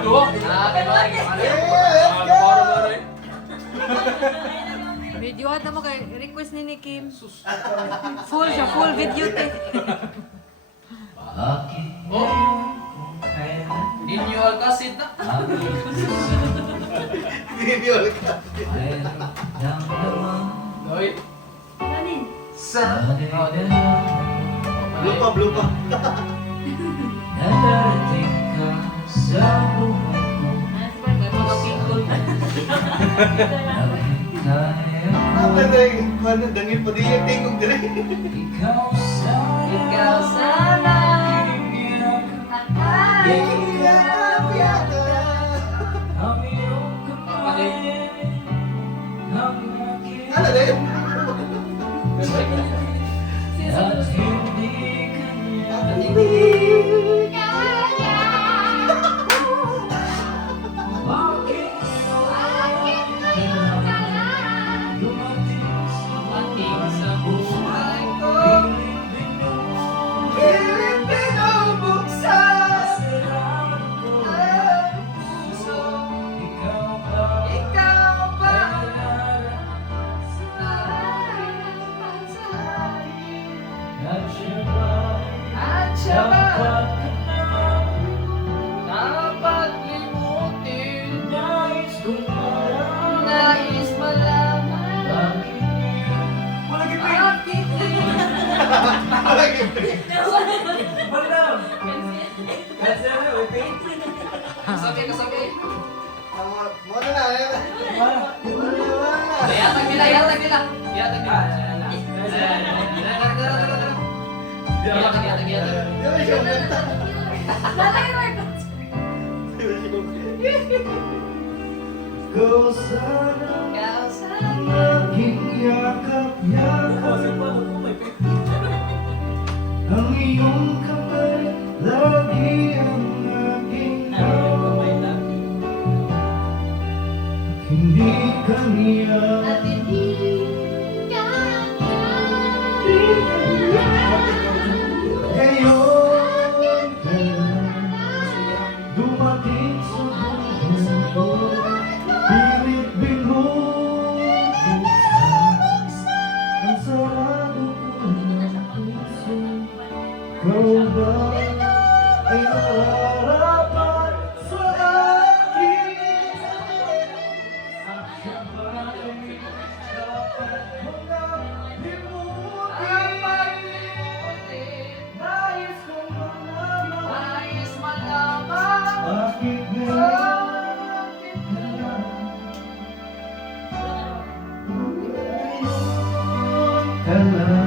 dua. Video at mo kay request ni Kim. Full siya, full video te. Ninyo Alcacid na. Video ka. Oy. Kanin. Sa lupa, lupa. Nadarating ka sa buhay ko. May mga pingkol. Apa na yung kung ano, dangin pa di yung tingog dire. Ikaw sana ang iyong kamay ang aking Ano na yun? at hindi kanya bakit dumating sa buhay ko Pilit pinubuksan sarado ko ang puso ikaw ba at siya ba Dapat limutin. nais kong malaman Nais malaman. bakit ngayon Wala gipin. Bakit Wala gipin. Kasabi, kasabi. Mga na yan. Yatag nila, yatag nila. Yatag nila. Yatag, yatag, yatag. Yung isang benta. Ikaw sana Ikaw aking yakap-yakap. Ang iyong kamay, lagi ang aking kamay. Hindi kanya. Ngayon ka lang dumating sa buhay ko. Pilit binubuksan ang sarado ko ng puso. Ikaw ba ay nararapat sa akin? At siya ba ay dapat mo na limutin? Nais kong malaman Nais malaman. bakit ngayon ka lang? Ngayon ka lang